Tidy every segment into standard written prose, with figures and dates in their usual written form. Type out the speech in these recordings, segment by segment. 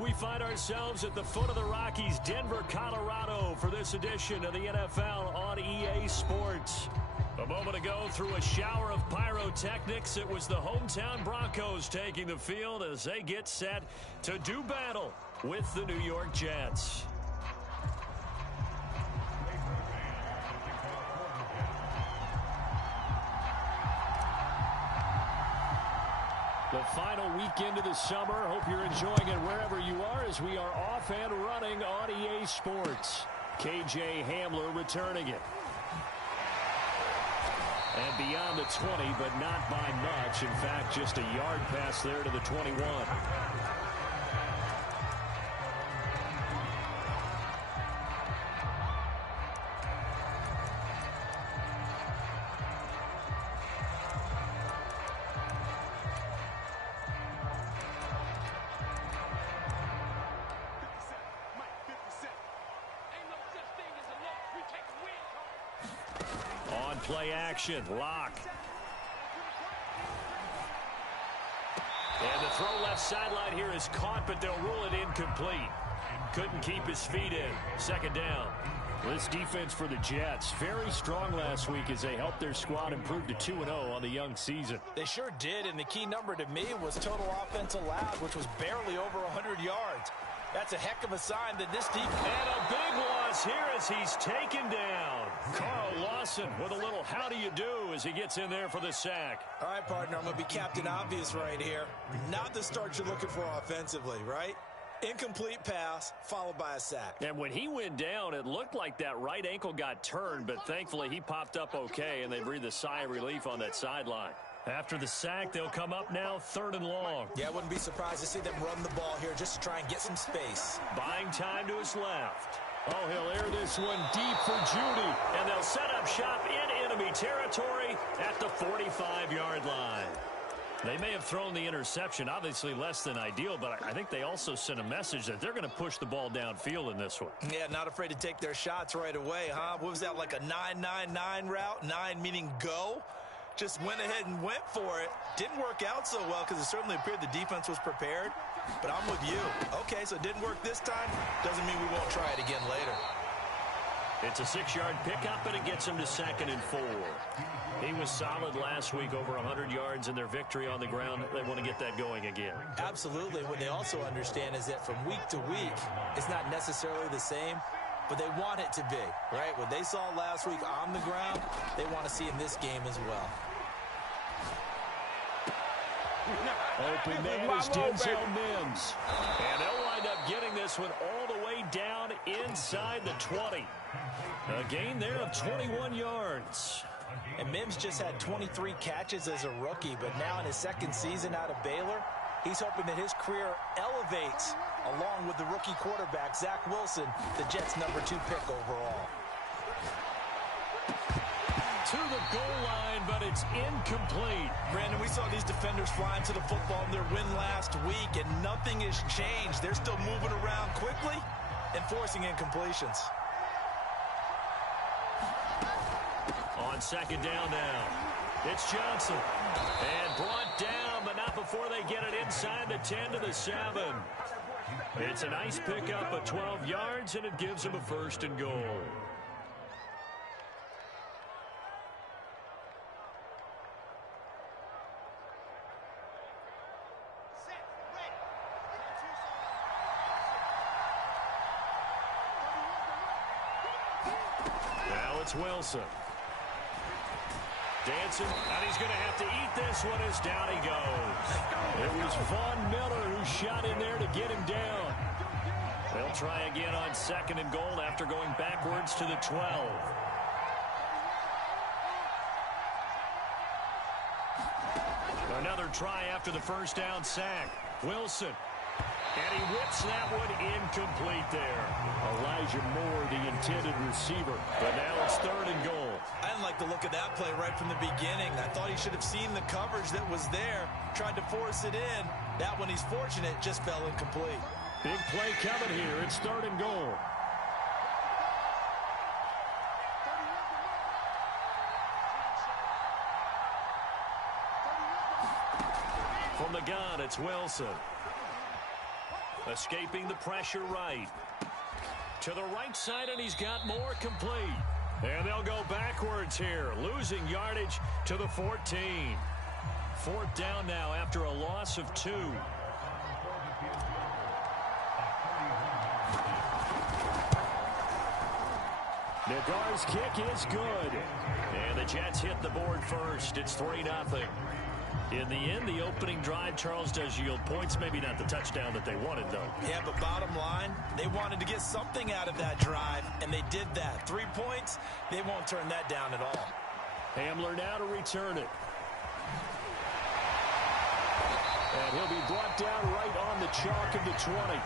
We find ourselves at the foot of the Rockies, Denver, Colorado, for this edition of the NFL on EA Sports. A moment ago, through a shower of pyrotechnics, it was the hometown Broncos taking the field as they get set to do battle with the New York Jets. The final weekend of the summer. Hope you're enjoying it wherever you are as we are off and running on EA Sports. KJ Hamler returning it. And beyond the 20, but not by much. In fact, just a yard pass there to the 21. Play action, lock. And the throw left sideline here is caught, but they'll rule it incomplete. Couldn't keep his feet in. Second down. This defense for the Jets, very strong last week as they helped their squad improve to 2-0 on the young season. They sure did, and the key number to me was total offense allowed, which was barely over 100 yards. That's a heck of a sign that this defense... And a big loss here as he's taken down. Carl Lawson with a little how do you do as he gets in there for the sack. All right, partner, I'm going to be Captain Obvious right here. Not the start you're looking for offensively, right? Incomplete pass followed by a sack. And when he went down, it looked like that right ankle got turned, but thankfully he popped up okay, and they breathed a sigh of relief on that sideline. After the sack, they'll come up now 3rd and long. Yeah, I wouldn't be surprised to see them run the ball here just to try and get some space. Buying time to his left. Oh, he'll air this one deep for Judy. And they'll set up shop in enemy territory at the 45-yard line. They may have thrown the interception, obviously less than ideal, but I think they also sent a message that they're going to push the ball downfield in this one. Yeah, not afraid to take their shots right away, huh? What was that, like a 9-9-9 route? 9 meaning go? Just went ahead and went for it. Didn't work out so well because it certainly appeared the defense was prepared. But I'm with you. Okay, so it didn't work this time. Doesn't mean we won't try it again later. It's a 6-yard pickup, and it gets him to 2nd and 4. He was solid last week, over 100 yards in their victory on the ground. They want to get that going again. Absolutely. What they also understand is that from week to week, it's not necessarily the same, but they want it to be, right? What they saw last week on the ground, they want to see in this game as well. Open man is Denzel Mims. And they'll wind up getting this one all the way down inside the 20. A gain there of 21 yards. And Mims just had 23 catches as a rookie, but now in his 2nd season out of Baylor, he's hoping that his career elevates along with the rookie quarterback, Zach Wilson, the Jets' number 2 pick overall. To the goal line, but it's incomplete. Brandon, we saw these defenders flying to the football in their win last week, and nothing has changed. They're still moving around quickly and forcing incompletions. On 2nd down now, it's Johnson. And brought down, but not before they get it inside the 10 to the 7. It's a nice pickup of 12 yards, and it gives them a 1st and goal. Now it's Wilson. Dancing, and he's going to have to eat this one as down he goes. It was Von Miller who shot in there to get him down. They'll try again on 2nd and goal after going backwards to the 12. Another try after the 1st down sack. Wilson. And he whips that one incomplete there. Elijah Moore, the intended receiver. But now it's 3rd and goal. I didn't like the look of that play right from the beginning. I thought he should have seen the coverage that was there, tried to force it in. That one, he's fortunate, just fell incomplete. Big play coming here. It's 3rd and goal. From the gun, it's Wilson. Escaping the pressure right. To the right side, and he's got more complete. And they'll go backwards here, losing yardage to the 14. Fourth down now after a loss of 2. Nagar's kick is good. And the Jets hit the board first. It's 3-0. In the end, the opening drive, Charles, does yield points. Maybe not the touchdown that they wanted, though. Yeah, but bottom line, they wanted to get something out of that drive, and they did that. 3 points, they won't turn that down at all. Hamler now to return it. And he'll be brought down right on the chalk of the 20.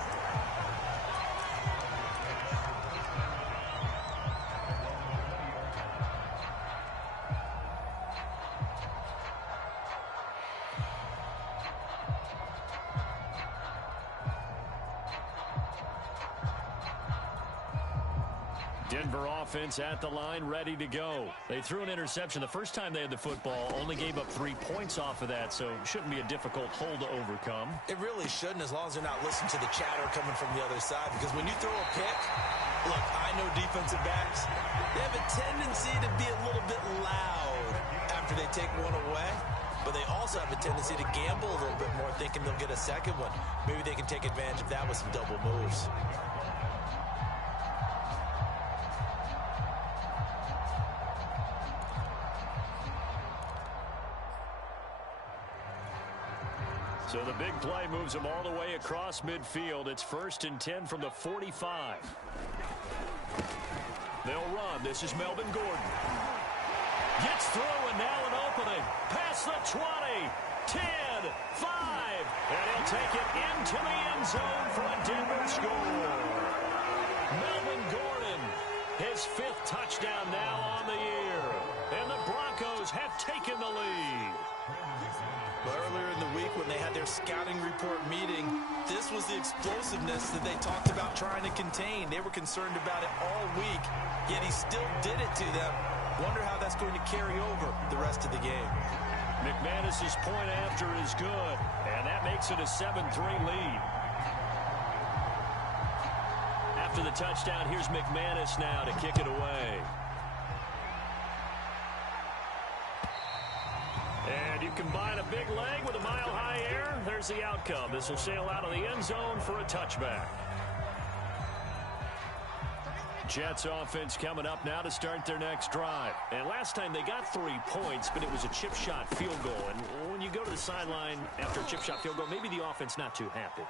Denver offense at the line, ready to go. They threw an interception the first time they had the football, only gave up 3 points off of that, so it shouldn't be a difficult hole to overcome. It really shouldn't, as long as they're not listening to the chatter coming from the other side, because when you throw a pick, look, I know defensive backs, they have a tendency to be a little bit loud after they take one away, but they also have a tendency to gamble a little bit more, thinking they'll get a second one. Maybe they can take advantage of that with some double moves. So the big play moves them all the way across midfield. It's 1st and 10 from the 45. They'll run. This is Melvin Gordon. Gets through, and now an opening. Past the 20, 10, 5. And he'll take it into the end zone for a Denver score. Melvin Gordon, his 5th touchdown now on the year. And the Broncos have taken the lead. Earlier in the week when they had their scouting report meeting, this was the explosiveness that they talked about trying to contain. They were concerned about it all week, yet he still did it to them. Wonder how that's going to carry over the rest of the game. McManus's point after is good, and that makes it a 7-3 lead. After the touchdown, here's McManus now to kick it away. And you combine a big leg with a mile-high air, there's the outcome. This will sail out of the end zone for a touchback. Jets offense coming up now to start their next drive. And last time they got 3 points, but it was a chip shot field goal. And when you go to the sideline after a chip shot field goal, maybe the offense not too happy.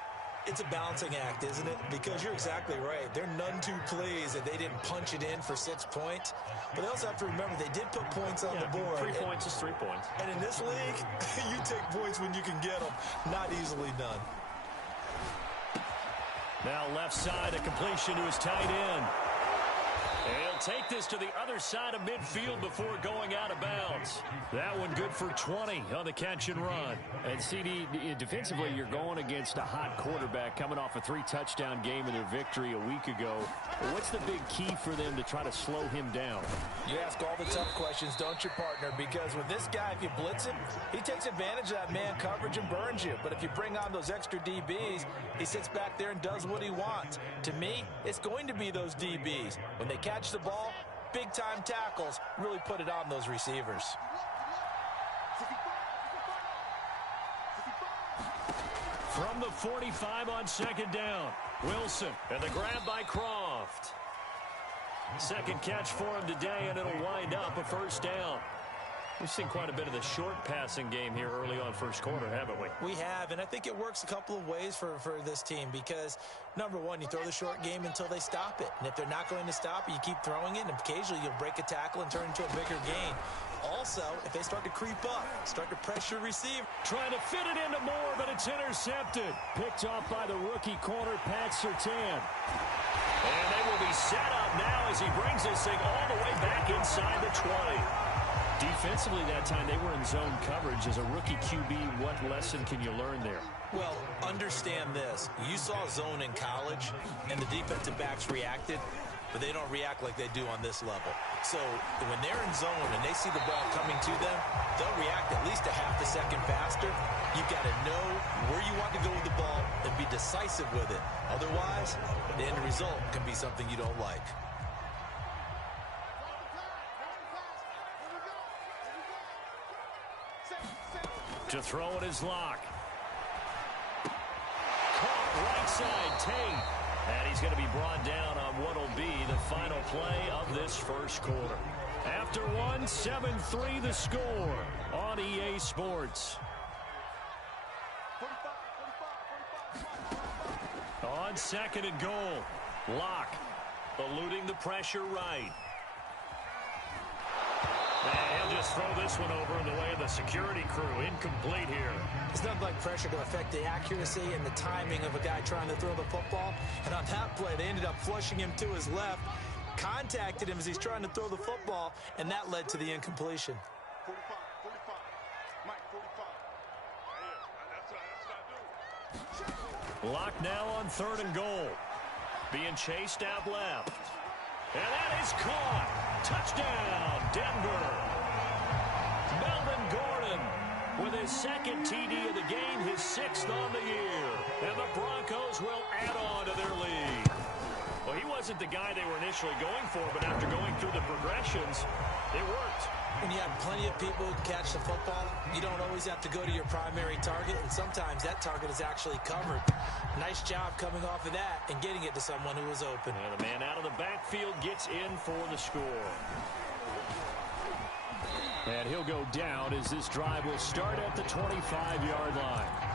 It's a balancing act, isn't it? Because you're exactly right. They're none too pleased that they didn't punch it in for 6 points. But they also have to remember they did put points on the board. 3 points is 3 points. And in this league, you take points when you can get them. Not easily done. Now left side, a completion to his tight end. And he'll take this to the other side of midfield before going out of bounds. That one good for 20 on the catch and run. And CD, defensively, you're going against a hot quarterback coming off a 3-touchdown game in their victory a week ago. What's the big key for them to try to slow him down? You ask all the tough questions, don't you, partner? Because with this guy, if you blitz him, he takes advantage of that man coverage and burns you. But if you bring on those extra DBs, he sits back there and does what he wants. To me, it's going to be those DBs. When they catch the ball, big-time tackles really put it on those receivers. From the 45 on 2nd down, Wilson, and the grab by Croft. Second catch for him today, and it'll wind up a 1st down. We've seen quite a bit of the short passing game here early on 1st quarter, haven't we? We have, and I think it works a couple of ways for this team because, number one, you throw the short game until they stop it. And if they're not going to stop it, you keep throwing it, and occasionally you'll break a tackle and turn into a bigger gain. Also, if they start to creep up, start to pressure receiver. Trying to fit it into Moore, but it's intercepted. Picked off by the rookie corner, Pat Surtain. And they will be set up now as he brings this thing all the way back inside the 20. Defensively that time, they were in zone coverage. As a rookie QB, what lesson can you learn there? Well, understand this. You saw zone in college, and the defensive backs reacted. but they don't react like they do on this level. So when they're in zone and they see the ball coming to them, they'll react at least a half a second faster. You've got to know where you want to go with the ball and be decisive with it. Otherwise, the end result can be something you don't like. To throw it is Locke. Caught right side, Tate. And he's going to be brought down on what will be the final play of this first quarter. After one, 7-3 the score on EA Sports. On second and goal, Locke eluding the pressure right. And he'll just throw this one over in the way of the security crew. Incomplete here. It's not like pressure can affect the accuracy and the timing of a guy trying to throw the football. And on that play, they ended up flushing him to his left, contacted him as he's trying to throw the football, and that led to the incompletion. 45, Mike, 45. Locke now on third and goal. Being chased out left. And that is caught. Touchdown, Denver. Melvin Gordon with his second TD of the game, his sixth on the year. And the Broncos will add on to their lead. Well, he wasn't the guy they were initially going for, but after going through the progressions, it worked. When you have plenty of people who catch the football, you don't always have to go to your primary target, and sometimes that target is actually covered. Nice job coming off of that and getting it to someone who was open. And the man out of the backfield gets in for the score. And he'll go down as this drive will start at the 25-yard line.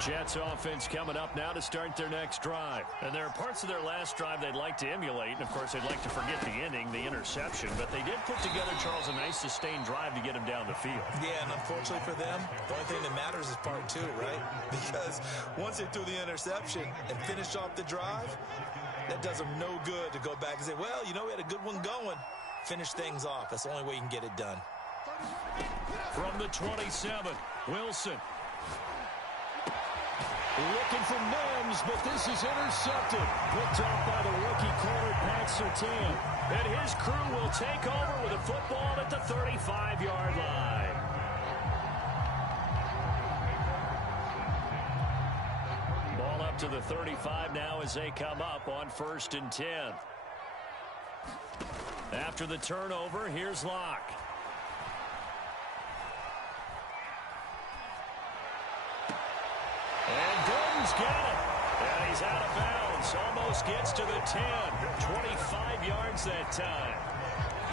Jets offense coming up now to start their next drive. And there are parts of their last drive they'd like to emulate. And, of course, they'd like to forget the ending, the interception. But they did put together, Charles, a nice sustained drive to get him down the field. Yeah, and unfortunately for them, the only thing that matters is part two, right? Because once they threw the interception and finished off the drive, that does them no good to go back and say, well, you know, we had a good one going. Finish things off. That's the only way you can get it done. From the 27, Wilson. Looking for Mims, but this is intercepted. Picked off by the rookie corner, Pat Surtain. And his crew will take over with a football at the 35-yard line. Ball up to the 35 now as they come up on 1st and 10. After the turnover, here's Locke. And Gordon's got it. And he's out of bounds. Almost gets to the 10. 25 yards that time.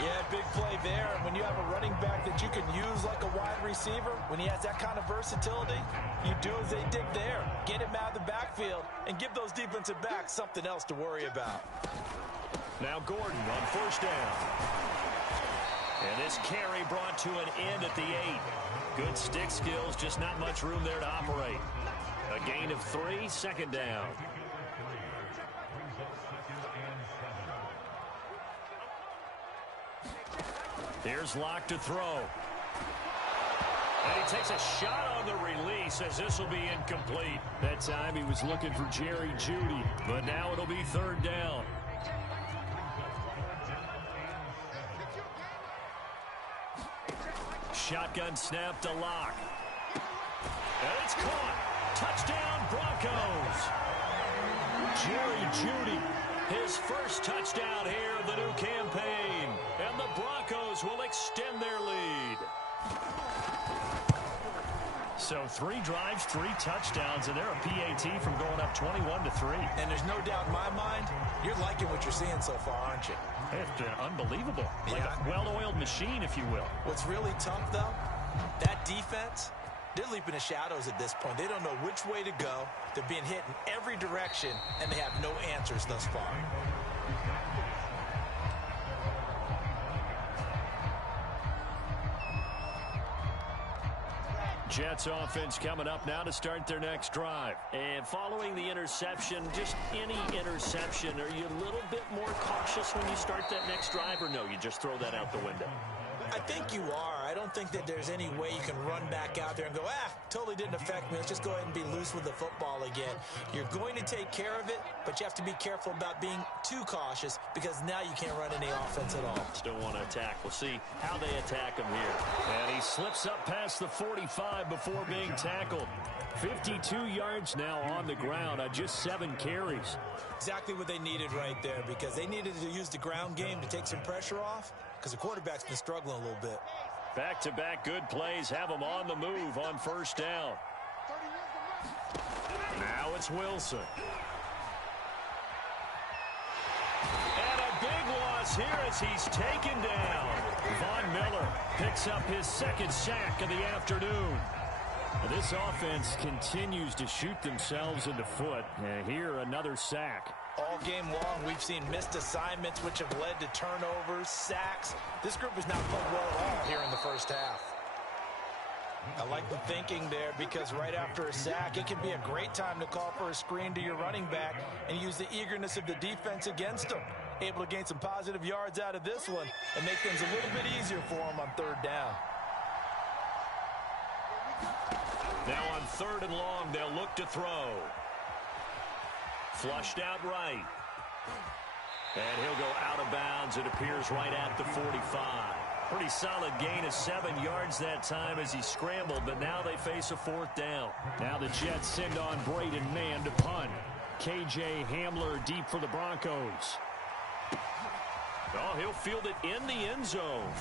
Yeah, big play there. And when you have a running back that you can use like a wide receiver, when he has that kind of versatility, you do as they did there. Get him out of the backfield and give those defensive backs something else to worry about. Now Gordon on 1st down. And this carry brought to an end at the 8. Good stick skills, just not much room there to operate. A gain of 3, 2nd down. Here's Locke to throw. And he takes a shot on the release as this will be incomplete. That time he was looking for Jerry Jeudy, but now it'll be 3rd down. Shotgun snap to Locke. And it's caught. Touchdown, Broncos. Jerry Jeudy, his first touchdown here of the new campaign. And the Broncos will extend their lead. So 3 drives, 3 touchdowns, and they're a PAT from going up 21-3. And there's no doubt in my mind, you're liking what you're seeing so far, aren't you? It's been unbelievable. Like Yeah. a well-oiled machine, if you will. What's really tough, though, that defense, they're leaping the shadows at this point. They don't know which way to go. They're being hit in every direction, and they have no answers thus far. Jets offense coming up now to start their next drive. And following the interception, just any interception, are you a little bit more cautious when you start that next drive, or no, you just throw that out the window? I think you are. I don't think that there's any way you can run back out there and go, totally didn't affect me. Let's just go ahead and be loose with the football again. You're going to take care of it, but you have to be careful about being too cautious because now you can't run any offense at all. Still want to attack. We'll see how they attack him here. And he slips up past the 45 before being tackled. 52 yards now on the ground on just 7 carries. Exactly what they needed right there because they needed to use the ground game to take some pressure off because the quarterback's been struggling a little bit. Back-to-back good plays have them on the move on first down. Now it's Wilson. And a big loss here as he's taken down. Von Miller picks up his second sack of the afternoon. This offense continues to shoot themselves in the foot. And here, another sack. All game long, we've seen missed assignments, which have led to turnovers, sacks. This group has not played well at all here in the first half. I like the thinking there because right after a sack, it can be a great time to call for a screen to your running back and use the eagerness of the defense against them. Able to gain some positive yards out of this one and make things a little bit easier for them on third down. Now on 3rd and long, they'll look to throw. Flushed out right. And he'll go out of bounds. It appears right at the 45. Pretty solid gain of 7 yards that time as he scrambled, but now they face a 4th down. Now the Jets send on Braden Mann to punt. KJ Hamler deep for the Broncos. Oh, he'll field it in the end zone.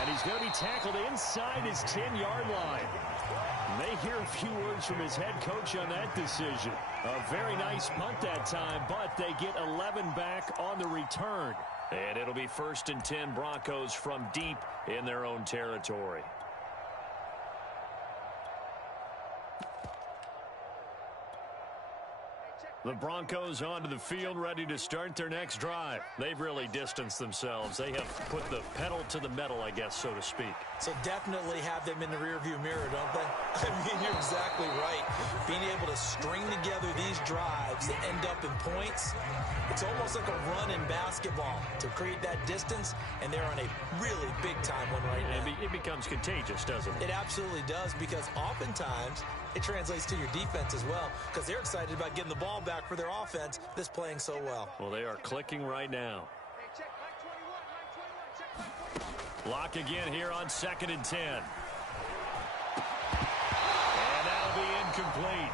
And he's going to be tackled inside his 10-yard line. May hear a few words from his head coach on that decision. A very nice punt that time, but they get 11 back on the return. And it'll be 1st and 10 Broncos from deep in their own territory. The Broncos onto the field, ready to start their next drive. They've really distanced themselves. They have put the pedal to the metal, I guess, so to speak. So definitely have them in the rearview mirror, don't they? I mean, you're exactly right. Being able to string together these drives that end up in points, it's almost like a run in basketball to create that distance, and they're on a really big-time one right now. It becomes contagious, doesn't it? It absolutely does, because oftentimes it translates to your defense as well, because they're excited about getting the ball back for their offense that's playing so well. Well, they are clicking right now. Block again here on 2nd and 10. And that'll be incomplete.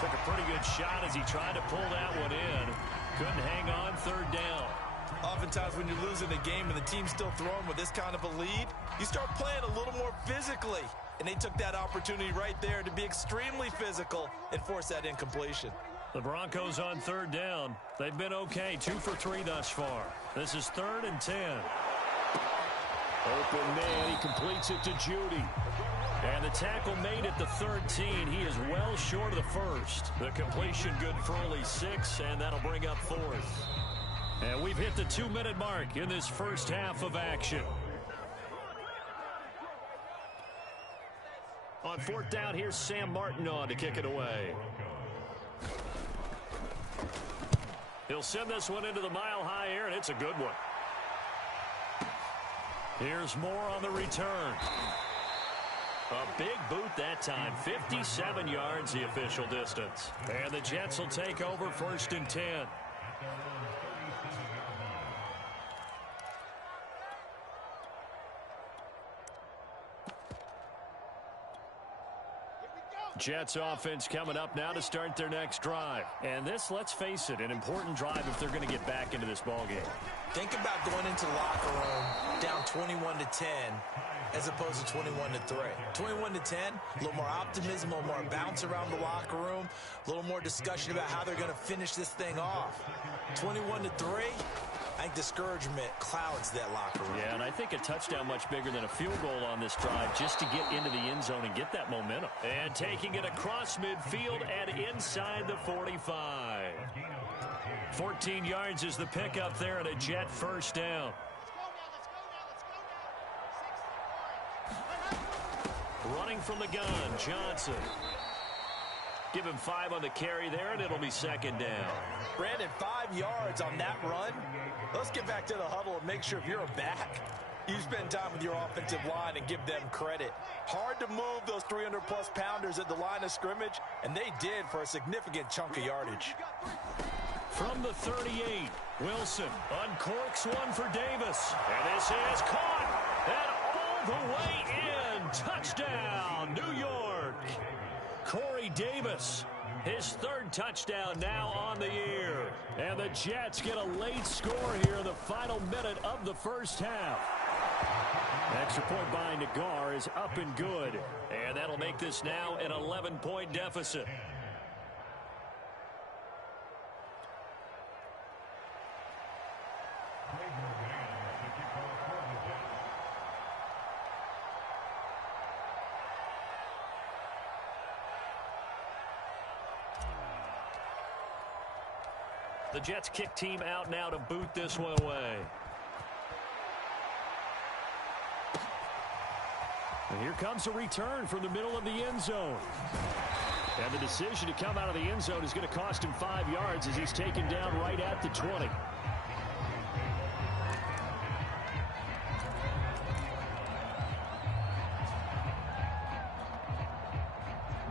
Took a pretty good shot as he tried to pull that one in. Couldn't hang on 3rd down. Oftentimes when you're losing a game and the team's still throwing with this kind of a lead, you start playing a little more physically. And they took that opportunity right there to be extremely physical and force that incompletion. The Broncos on 3rd down. They've been okay, 2 for 3 thus far. This is 3rd and 10. Open man, he completes it to Judy. And the tackle made at the 13. He is well short of the first. The completion good for only 6, and that'll bring up 4th. And we've hit the 2-minute mark in this first half of action. On 4th down, here's Sam Martin on to kick it away. He'll send this one into the mile-high air, and it's a good one. Here's Moore on the return. A big boot that time. 57 yards, the official distance. And the Jets will take over 1st and 10. Jets offense coming up now to start their next drive. And this, let's face it, an important drive if they're going to get back into this ballgame. Think about going into the locker room down 21-10 as opposed to 21-3. 21-10, a little more optimism, a little more bounce around the locker room, a little more discussion about how they're going to finish this thing off. 21-3, I think discouragement clouds that locker room. Yeah, and I think a touchdown much bigger than a field goal on this drive just to get into the end zone and get that momentum. And taking it across midfield and inside the 45. 14 yards is the pickup there and a Jet 1st down. Running from the gun, Johnson. Give him 5 on the carry there, and it'll be 2nd down. Brandon, 5 yards on that run. Let's get back to the huddle and make sure if you're a back, You spend time with your offensive line and give them credit. Hard to move those 300-plus pounders at the line of scrimmage, and they did for a significant chunk of yardage. From the 38, Wilson uncorks one for Davis. And this is caught. And all the way in. Touchdown, New York. Corey Davis, his third touchdown now on the year. And the Jets get a late score here in the final minute of the first half. Extra point by Nagar is up and good. And that'll make this now an 11-point deficit. The Jets kick team out now to boot this one away. And here comes a return from the middle of the end zone. And the decision to come out of the end zone is going to cost him 5 yards as he's taken down right at the 20.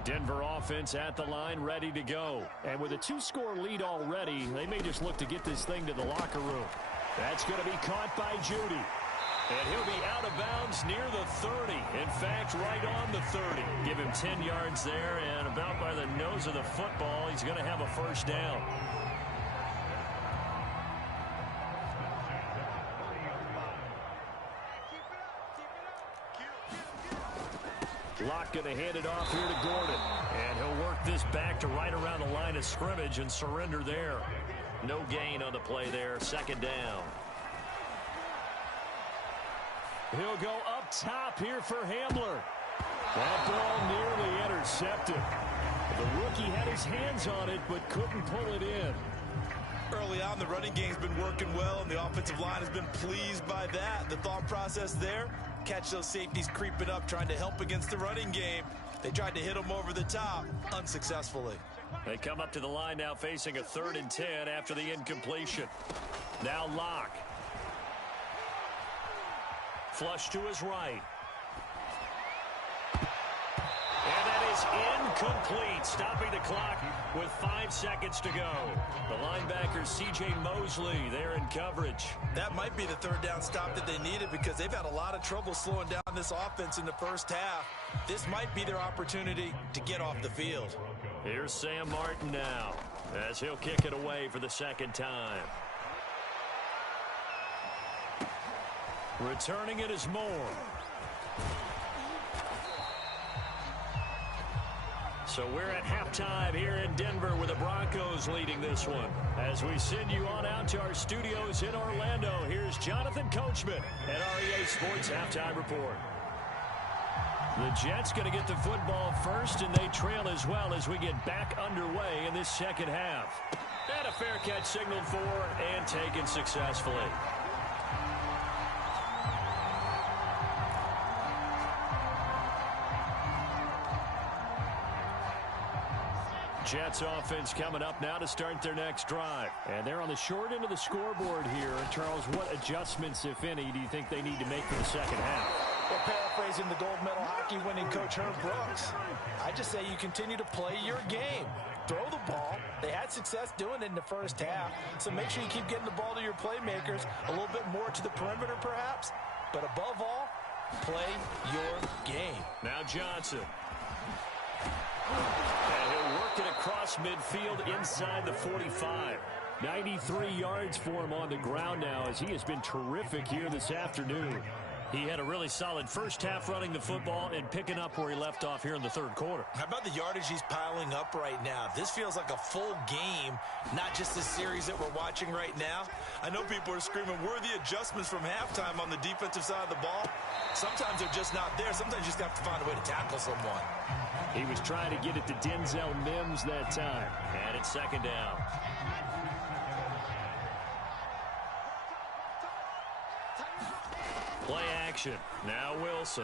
Denver offense at the line, ready to go. And with a 2-score lead already, they may just look to get this thing to the locker room. That's going to be caught by Judy. And he'll be out of bounds near the 30. In fact, right on the 30. Give him 10 yards there, and about by the nose of the football, he's going to have a first down. Locke going to hand it off here to Gordon. And he'll work this back to right around the line of scrimmage and surrender there. No gain on the play there. Second down. He'll go up top here for Hamler. That ball nearly intercepted. The rookie had his hands on it but couldn't pull it in. Early on, the running game's been working well, and the offensive line has been pleased by that. The thought process there, catch those safeties creeping up, trying to help against the running game. They tried to hit them over the top, unsuccessfully. They come up to the line now facing a 3rd and 10 after the incompletion. Now Locke. Flush to his right. And that is incomplete, stopping the clock with 5 seconds to go. The linebacker, C.J. Mosley, there in coverage. That might be the 3rd down stop that they needed because they've had a lot of trouble slowing down this offense in the first half. This might be their opportunity to get off the field. Here's Sam Martin now as he'll kick it away for the 2nd time. Returning it is Moore. So we're at halftime here in Denver with the Broncos leading this one. As we send you on out to our studios in Orlando, here's Jonathan Coachman at REA Sports Halftime Report. The Jets going to get the football first, and they trail as well as we get back underway in this second half. And a fair catch signaled for and taken successfully. Jets offense coming up now to start their next drive. And they're on the short end of the scoreboard here. Charles, what adjustments, if any, do you think they need to make for the second half? Well, paraphrasing the gold medal hockey winning coach Herb Brooks, I just say you continue to play your game. Throw the ball. They had success doing it in the first half, so make sure you keep getting the ball to your playmakers, a little bit more to the perimeter perhaps, but above all, play your game. Now Johnson. And he'll work it across midfield inside the 45. 93 yards for him on the ground now as he has been terrific here this afternoon. He had a really solid first half running the football and picking up where he left off here in the 3rd quarter. How about the yardage he's piling up right now? This feels like a full game, not just the series that we're watching right now. I know people are screaming, where are the adjustments from halftime on the defensive side of the ball? Sometimes they're just not there. Sometimes you just have to find a way to tackle someone. He was trying to get it to Denzel Mims that time. And it's 2nd down. Play action. Now Wilson.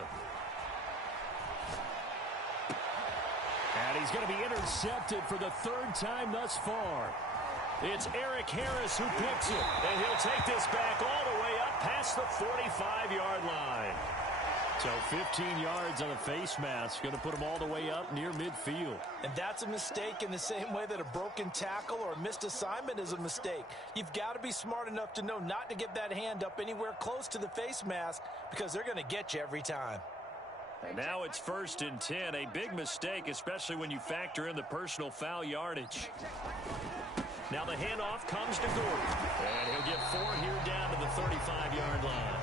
And he's going to be intercepted for the 3rd time thus far. It's Eric Harris who picks it. And he'll take this back all the way up past the 45-yard line. So 15 yards on a face mask. Going to put them all the way up near midfield. And that's a mistake in the same way that a broken tackle or a missed assignment is a mistake. You've got to be smart enough to know not to get that hand up anywhere close to the face mask because they're going to get you every time. And now it's 1st and 10. A big mistake, especially when you factor in the personal foul yardage. Now the handoff comes to Gordon. And he'll get 4 here down to the 35-yard line.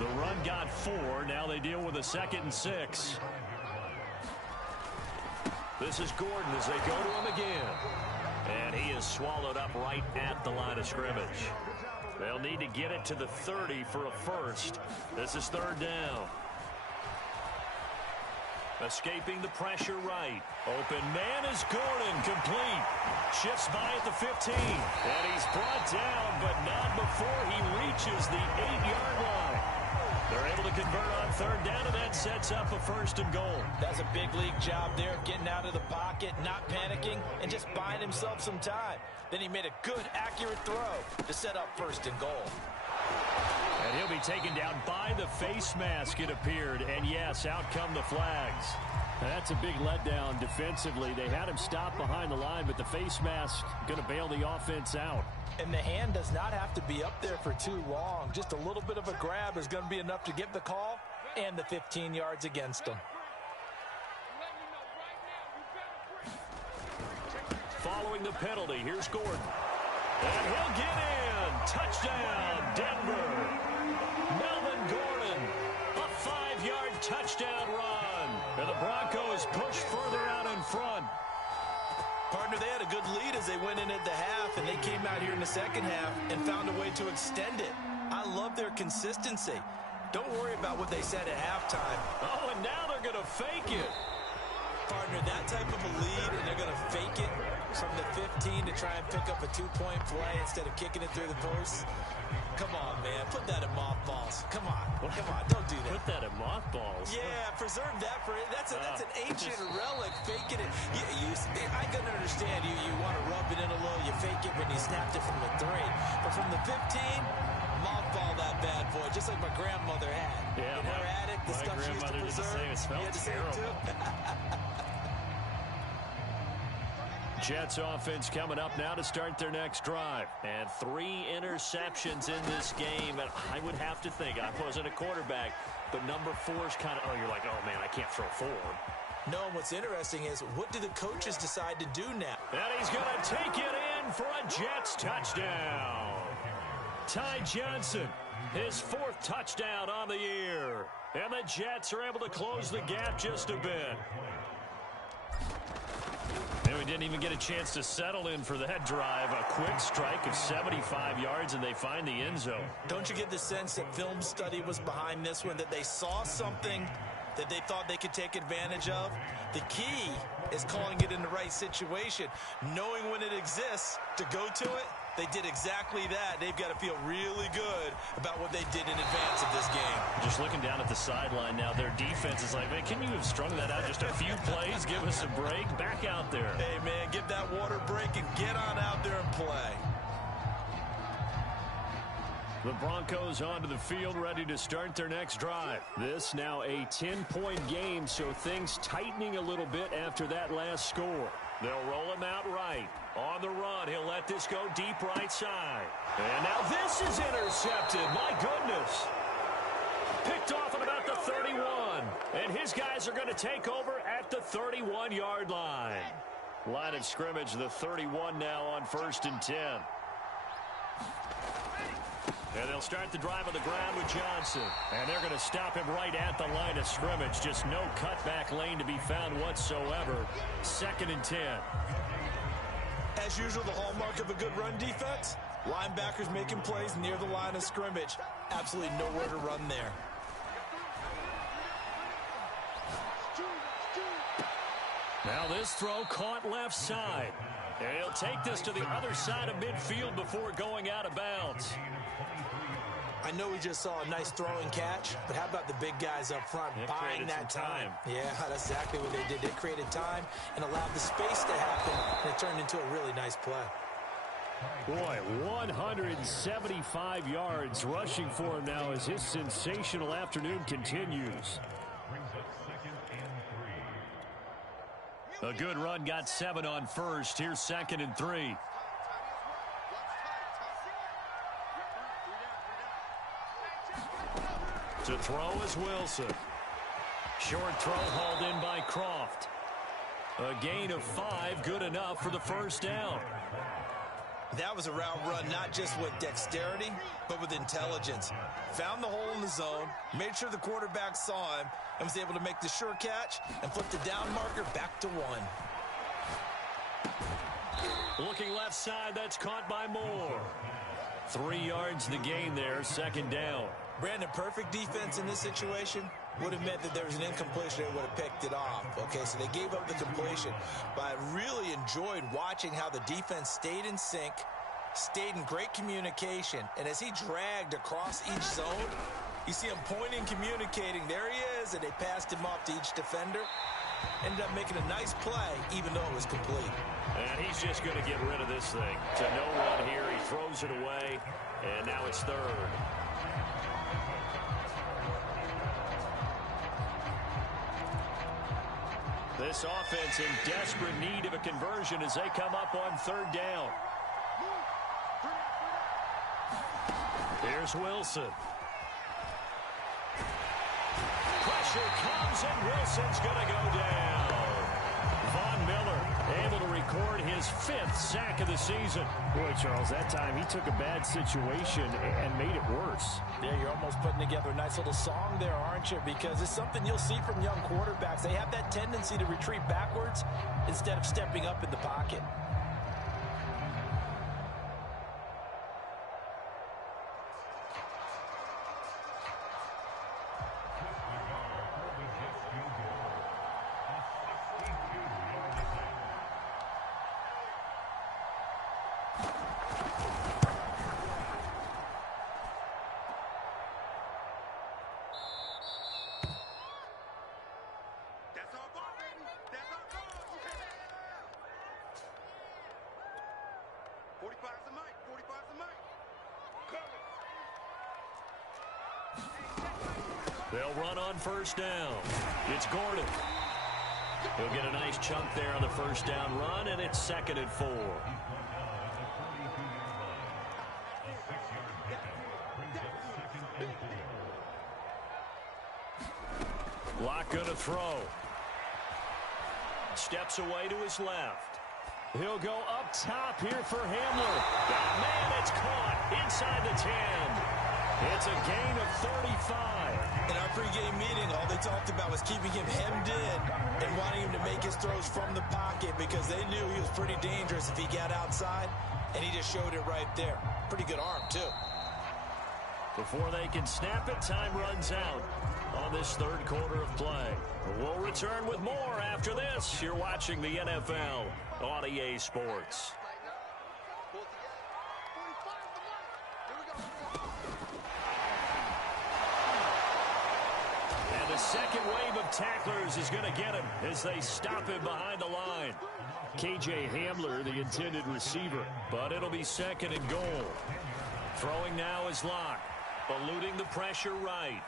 The run got 4. Now they deal with a 2nd and 6. This is Gordon as they go to him again. And he is swallowed up right at the line of scrimmage. They'll need to get it to the 30 for a first. This is 3rd down. Escaping the pressure right. Open man is Gordon, complete. Shifts by at the 15. And he's brought down, but not before he reaches the 8-yard line. They're able to convert on 3rd down, and that sets up a 1st and goal. That's a big league job there of getting out of the pocket, not panicking, and just buying himself some time. Then he made a good, accurate throw to set up 1st and goal. And he'll be taken down by the face mask, it appeared. And yes, out come the flags. That's a big letdown defensively. They had him stop behind the line, but the face mask going to bail the offense out. And the hand does not have to be up there for too long. Just a little bit of a grab is going to be enough to get the call and the 15 yards against him. Following the penalty, here's Gordon. And he'll get in. Touchdown, Denver. Melvin Gordon, a 5-yard touchdown run. And the Broncos push further out in front. Partner, they had a good lead as they went in at the half, and they came out here in the second half and found a way to extend it. I love their consistency. Don't worry about what they said at halftime. Oh, and now they're going to fake it. Partner, that type of a lead, and they're going to fake it from the 15 to try and pick up a 2-point play instead of kicking it through the post. Come on, man. Put that in mothballs. Come on. Come on. Don't do that. Put that in mothballs. Yeah, preserve that for it. That's an ancient relic. Faking it. I can understand you want to rub it in a little. You fake it when you snapped it from the 3. But from the 15, mothball that bad boy, just like my grandmother had. Yeah, in her attic, the stuff she used to preserve. It smells terrible. Jets offense coming up now to start their next drive. And 3 interceptions in this game. And I would have to think, I wasn't a quarterback, but number 4 is kind of, you're like, oh, man, I can't throw 4. No, what's interesting is, what do the coaches decide to do now? And he's going to take it in for a Jets touchdown. Ty Johnson, his 4th touchdown on the year. And the Jets are able to close the gap just a bit. And we didn't even get a chance to settle in for that drive. A quick strike of 75 yards, and they find the end zone. Don't you get the sense that film study was behind this one, that they saw something that they thought they could take advantage of? The key is calling it in the right situation, knowing when it exists to go to it. They did exactly that. They've got to feel really good about what they did in advance of this game. Just looking down at the sideline now, their defense is like, man, can you have strung that out just a few plays? Give us a break. Back out there. Hey, man, give that water break and get on out there and play. The Broncos onto the field, ready to start their next drive. This now a 10-point game, so things tightening a little bit after that last score. They'll roll him out right. On the run, he'll let this go deep right side. And now this is intercepted. My goodness. Picked off at about the 31. And his guys are going to take over at the 31-yard line. Line of scrimmage, the 31 now on 1st and 10. And they'll start the drive on the ground with Johnson. And they're going to stop him right at the line of scrimmage. Just no cutback lane to be found whatsoever. 2nd and 10. As usual, the hallmark of a good run defense, linebackers making plays near the line of scrimmage. Absolutely nowhere to run there. Now this throw caught left side. And he'll take this to the other side of midfield before going out of bounds. I know we just saw a nice throw and catch, but how about the big guys up front buying that time? Yeah, that's exactly what they did. They created time and allowed the space to happen, and it turned into a really nice play. Boy, 175 yards rushing for him now as his sensational afternoon continues. A good run got 7 on first. Here's 2nd and 3. To throw is Wilson. Short throw hauled in by Croft. A gain of 5, good enough for the first down. That was a route run, not just with dexterity, but with intelligence. Found the hole in the zone, made sure the quarterback saw him, and was able to make the sure catch and flip the down marker back to 1. Looking left side, that's caught by Moore. 3 yards the gain there, 2nd down. Brandon, perfect defense in this situation would have meant that there was an incompletion. They would have picked it off. Okay, so they gave up the completion. But I really enjoyed watching how the defense stayed in sync, stayed in great communication. And as he dragged across each zone, you see him pointing, communicating. There he is, and they passed him off to each defender. Ended up making a nice play, even though it was complete. And he's just going to get rid of this thing. To no one here, he throws it away, and now it's 3rd. This offense in desperate need of a conversion as they come up on 3rd down. Here's Wilson. Pressure comes, and Wilson's going to go down. Von Miller able to record his 5th sack of the season. Boy, Charles, that time he took a bad situation and made it worse. Yeah, you're almost putting together a nice little song there, aren't you? Because it's something you'll see from young quarterbacks. They have that tendency to retreat backwards instead of stepping up in the pocket. That's our ball, baby. That's our ball. 45's the mic. 45's the mic. Cover. They'll run on 1st down. It's Gordon. He'll get a nice chunk there on the 1st down run, and it's 2nd and 4. Locke going to throw. Steps away to his left. He'll go up top here for Hamler. Oh, man, it's caught inside the 10. It's a gain of 35. In our pregame meeting, all they talked about was keeping him hemmed in and wanting him to make his throws from the pocket because they knew he was pretty dangerous if he got outside, and he just showed it right there. Pretty good arm, too. Before they can snap it, time runs out on this 3rd quarter of play. We'll return with more after this. You're watching the NFL on EA Sports. And the second wave of tacklers is going to get him as they stop him behind the line. KJ Hamler, the intended receiver. But it'll be 2nd and goal. Throwing now is Locke. Eluding the pressure right.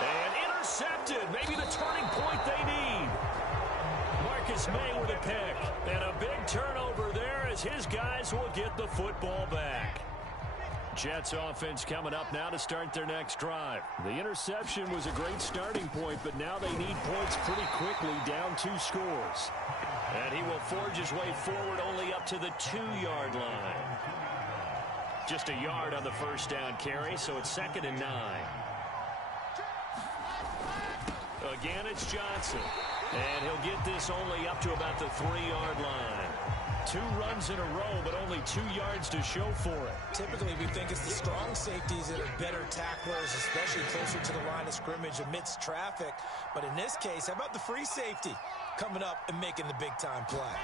And intercepted. Maybe the turning point they need. Marcus May with a pick. And a big turnover there as his guys will get the football back. Jets offense coming up now to start their next drive. The interception was a great starting point, but now they need points pretty quickly, down 2 scores. And he will forge his way forward only up to the 2-yard line. Just a yard on the 1st down carry, so it's 2nd and 9. Again, it's Johnson. And he'll get this only up to about the 3-yard line. 2 runs in a row, but only 2 yards to show for it. Typically, we think it's the strong safeties that are better tacklers, especially closer to the line of scrimmage amidst traffic. But in this case, how about the free safety coming up and making the big-time play?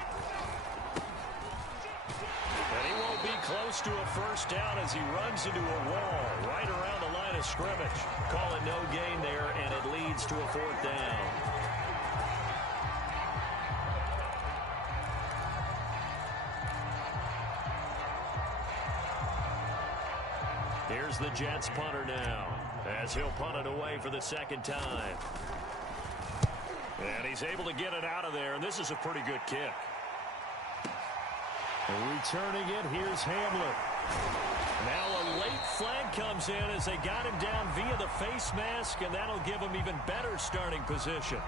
And he won't be close to a 1st down as he runs into a wall right around the line of scrimmage. Call it no gain there, and it leads to a 4th down. is the Jets punter now, as he'll punt it away for the second time. And he's able to get it out of there, and this is a pretty good kick. And returning it, here's Hamler. Now a late flag comes in as they got him down via the face mask, and that'll give him even better starting position.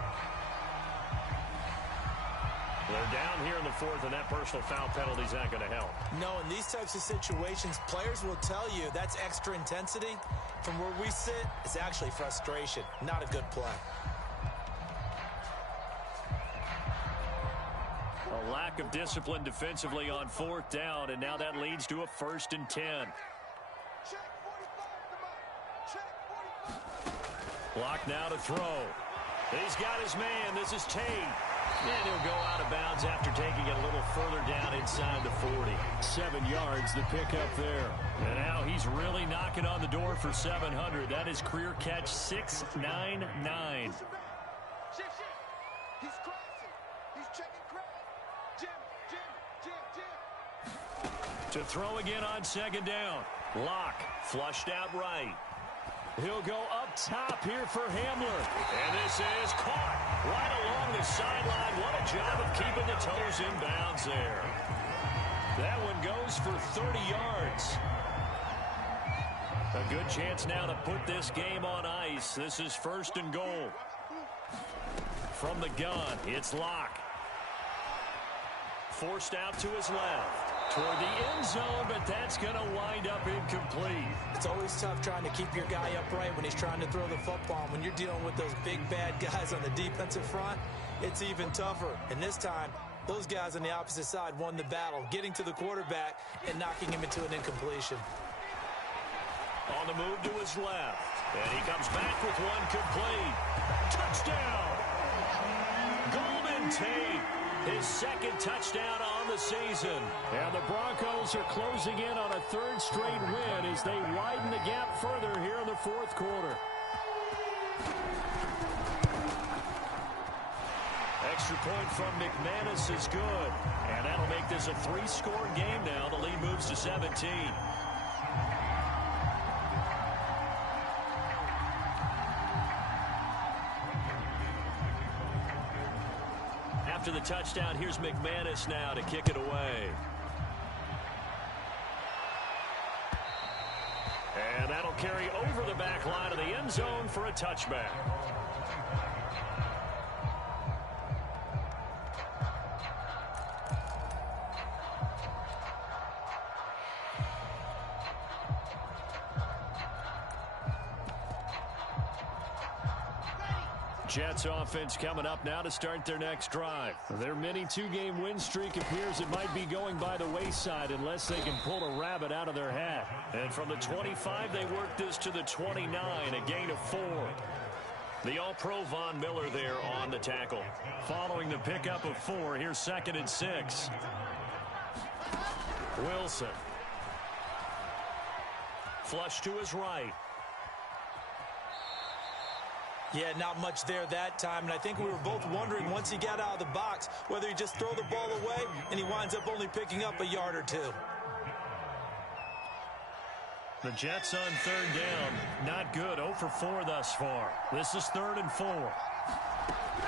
They're down here in the fourth, and that personal foul penalty is not going to help. No, in these types of situations, players will tell you that's extra intensity. From where we sit, it's actually frustration, not a good play. A lack of discipline defensively on fourth down, and now that leads to a 1st and 10. Check 45 Check 45. Block now to throw. He's got his man. This is Tate. And he'll go out of bounds after taking it a little further down inside the 40. 7 yards to pick up there. And now he's really knocking on the door for 700. That is career catch 699. Shift. He's crossing. He's checking crack. Jim. To throw again on second down. Lock flushed out right. He'll go up top here for Hamler. And this is caught right along the sideline. What a job of keeping the toes in bounds there. That one goes for 30 yards. A good chance now to put this game on ice. This is 1st and goal. From the gun, it's Lock. Forced out to his left. Toward the end zone, but that's going to wind up incomplete. It's always tough trying to keep your guy upright when he's trying to throw the football. When you're dealing with those big, bad guys on the defensive front, it's even tougher. And this time, those guys on the opposite side won the battle, getting to the quarterback and knocking him into an incompletion. On the move to his left. And he comes back with one complete. Touchdown! Golden Tate. His 2nd touchdown on the season. And the Broncos are closing in on a 3rd straight win as they widen the gap further here in the 4th quarter. Extra point from McManus is good. And that'll make this a 3-score game now. The lead moves to 17. After the touchdown, here's McManus now to kick it away. And that'll carry over the back line of the end zone for a touchback. Jets offense coming up now to start their next drive. Their mini 2-game win streak appears it might be going by the wayside unless they can pull a rabbit out of their hat. And from the 25, they work this to the 29, a gain of 4. The All-Pro Von Miller there on the tackle. Following the pickup of 4, here's 2nd and 6. Wilson. Flush to his right. Yeah, not much there that time, and I think we were both wondering once he got out of the box whether he just throw the ball away, and he winds up only picking up a yard or 2. The Jets on 3rd down, not good, 0 for 4 thus far. This is 3rd and 4.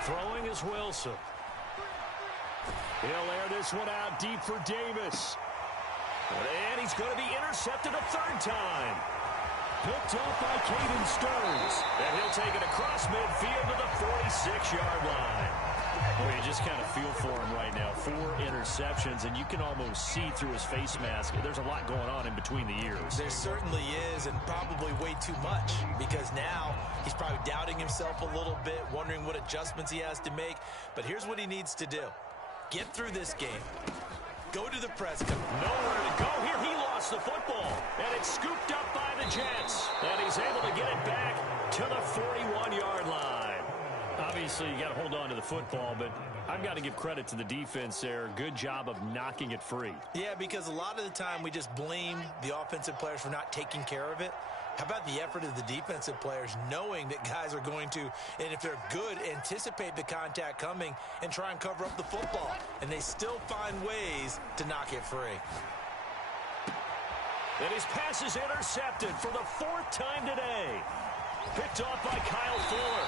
Throwing is Wilson. He'll air this one out deep for Davis. And he's going to be intercepted a 3rd time. Picked up by Caden Stearns. And he'll take it across midfield to the 46-yard line. Well, you just kind of feel for him right now. 4 interceptions, and you can almost see through his face mask. There's a lot going on in between the ears. There certainly is, and probably way too much, because now he's probably doubting himself a little bit, wondering what adjustments he has to make. But here's what he needs to do. Get through this game. Go to the press conference. Nowhere to go here. He lost the football, and it's scooped up by the Jets. And he's able to get it back to the 41-yard line. Obviously, you got to hold on to the football, but I've got to give credit to the defense there. Good job of knocking it free. Yeah, because a lot of the time we just blame the offensive players for not taking care of it. How about the effort of the defensive players knowing that guys are going to, and if they're good, anticipate the contact coming and try and cover up the football. And they still find ways to knock it free. And his pass is intercepted for the 4th time today. Picked off by Kyle Fuller.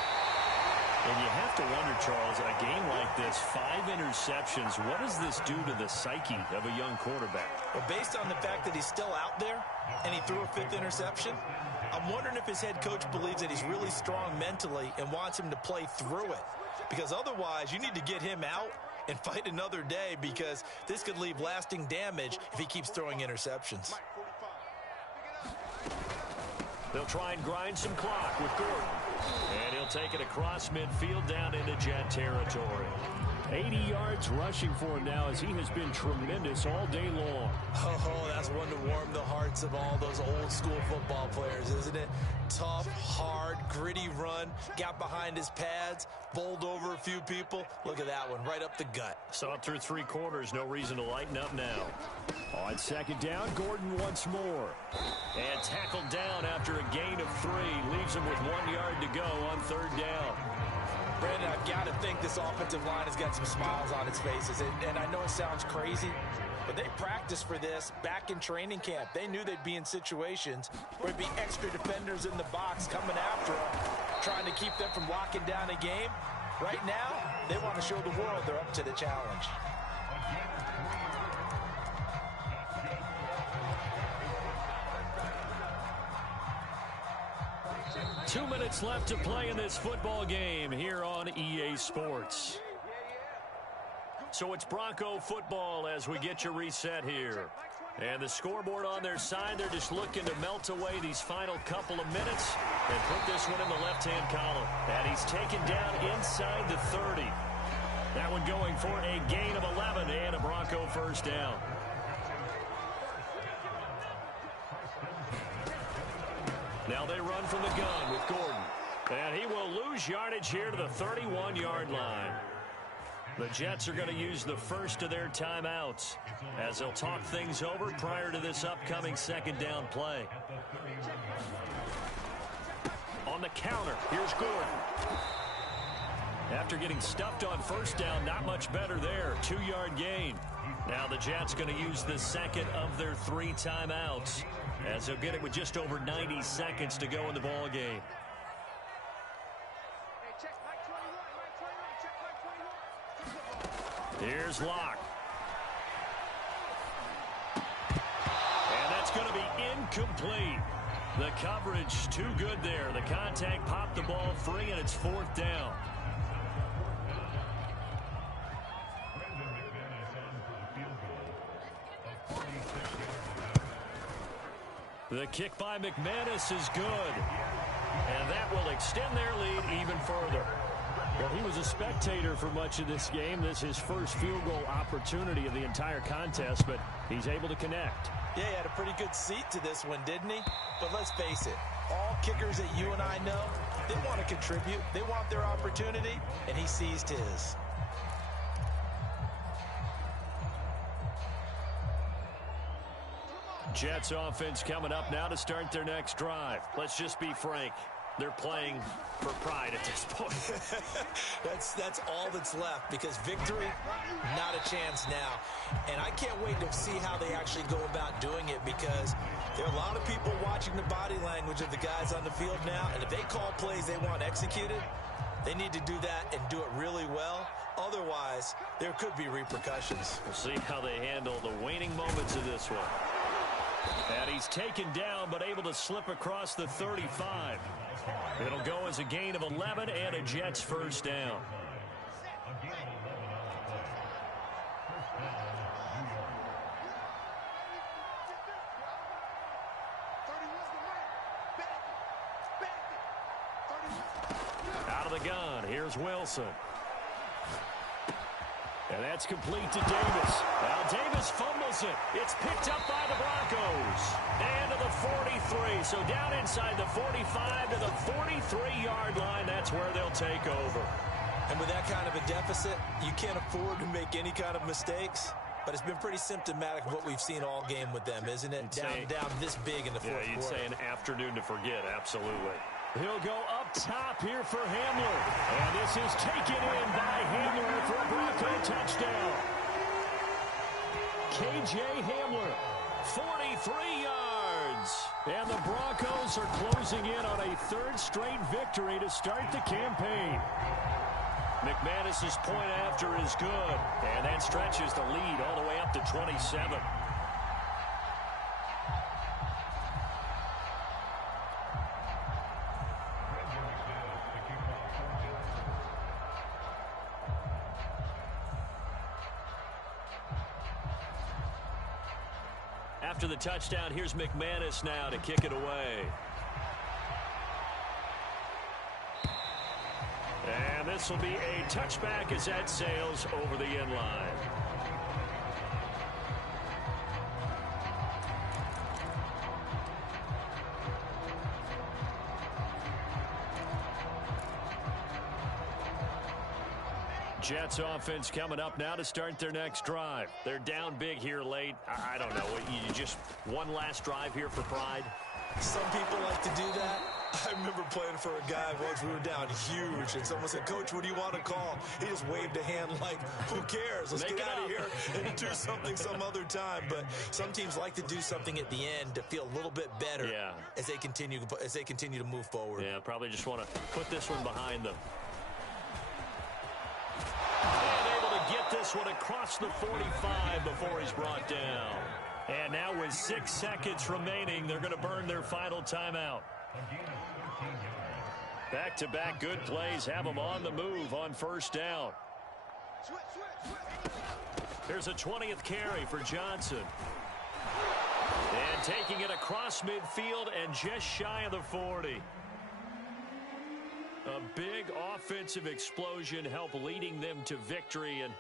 And you have to wonder, Charles, a game like this, 5 interceptions, what does this do to the psyche of a young quarterback? Well, based on the fact that he's still out there and he threw a 5th interception, I'm wondering if his head coach believes that he's really strong mentally and wants him to play through it. Because otherwise, you need to get him out and fight another day, because this could leave lasting damage if he keeps throwing interceptions. They'll try and grind some clock with Gordon. And he'll take it across midfield down into Jet territory. 80 yards rushing for him now, as he has been tremendous all day long. Oh, that's one to warm the hearts of all those old school football players, isn't it? Tough, hard, gritty run, got behind his pads, bowled over a few people. Look at that one, right up the gut. Saw it through 3 quarters, no reason to lighten up now. On 2nd down, Gordon once more. And tackled down after a gain of 3. Leaves him with 1 yard to go on 3rd down. Brandon, I've got to think this offensive line has got some smiles on its faces. And I know it sounds crazy, but they practiced for this back in training camp. They knew they'd be in situations where there'd be extra defenders in the box coming after them, trying to keep them from locking down a game. Right now, they want to show the world they're up to the challenge. Two minutes left to play in this football game here on EA Sports. So it's Bronco football as we get you reset here. And the scoreboard on their side, they're just looking to melt away these final couple of minutes and put this one in the left-hand column. And he's taken down inside the 30. That one going for a gain of 11 and a Bronco 1st down. Now they run from the gun with Gordon. And he will lose yardage here to the 31-yard line. The Jets are going to use the first of their timeouts as they'll talk things over prior to this upcoming 2nd down play. On the counter, here's Gordon. After getting stuffed on 1st down, not much better there. 2-yard gain. Now the Jets going to use the 2nd of their 3 timeouts, as they'll get it with just over 90 seconds to go in the ball game. Here's Locke. And that's going to be incomplete. The coverage too good there. The contact popped the ball free, and it's 4th down. The kick by McManus is good. And that will extend their lead even further. Well, he was a spectator for much of this game. This is his first field goal opportunity of the entire contest, but he's able to connect. Yeah, he had a pretty good seat to this one, didn't he? But let's face it, all kickers that you and I know, they want to contribute. They want their opportunity, and he seized his. Jets offense coming up now to start their next drive. Let's just be frank. They're playing for pride at this point. That's all that's left, because victory, not a chance now. And I can't wait to see how they actually go about doing it, because there are a lot of people watching the body language of the guys on the field now, and if they call plays they want executed, they need to do that and do it really well. Otherwise, there could be repercussions. We'll see how they handle the waning moments of this one. And he's taken down, but able to slip across the 35. It'll go as a gain of 11 and a Jets 1st down. Out of the gun, here's Wilson. And that's complete to Davis. Now Davis fumbles it. It's picked up by the Broncos. And to the 43. So down inside the 45 to the 43-yard line. That's where they'll take over. And with that kind of a deficit, you can't afford to make any kind of mistakes. But it's been pretty symptomatic of what we've seen all game with them, isn't it? Down this big in the fourth quarter. Yeah, you'd say an afternoon to forget. Absolutely. He'll go up top here for Hamler. And this is taken in by Hamler for a Bronco touchdown. K.J. Hamler, 43 yards. And the Broncos are closing in on a third straight victory to start the campaign. McManus's point after is good, and that stretches the lead all the way up to 27. After the touchdown, here's McManus now to kick it away. And this will be a touchback as that sails over the end line. Jets offense coming up now to start their next drive. They're down big here late. I don't know. You just one last drive here for pride? Some people like to do that. I remember playing for a guy once we were down huge, and someone said, "Coach, what do you want to call?" He just waved a hand like, who cares? Let's get out of here and do something some other time. But some teams like to do something at the end to feel a little bit better as they continue to move forward. Yeah, probably just want to put this one behind them. And able to get this one across the 45 before he's brought down. And now with 6 seconds remaining, they're going to burn their final timeout. Back-to-back good plays have them on the move on first down. Here's a 20th carry for Johnson. And taking it across midfield and just shy of the 40. A big offensive explosion helped leading them to victory. And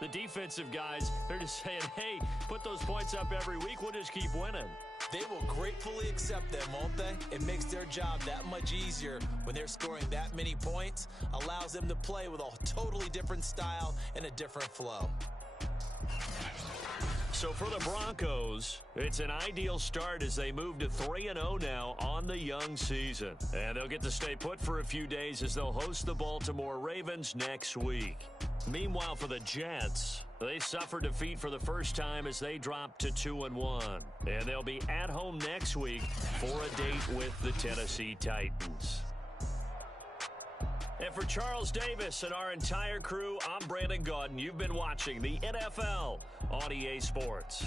the defensive guys, they're just saying, hey, put those points up every week. We'll just keep winning. They will gratefully accept them, won't they? It makes their job that much easier when they're scoring that many points. Allows them to play with a totally different style and a different flow. So for the Broncos, it's an ideal start as they move to 3-0 now on the young season. And they'll get to stay put for a few days as they'll host the Baltimore Ravens next week. Meanwhile, for the Jets, they suffer defeat for the first time as they drop to 2-1. And they'll be at home next week for a date with the Tennessee Titans. And for Charles Davis and our entire crew, I'm Brandon Gaudin. You've been watching the NFL on EA Sports.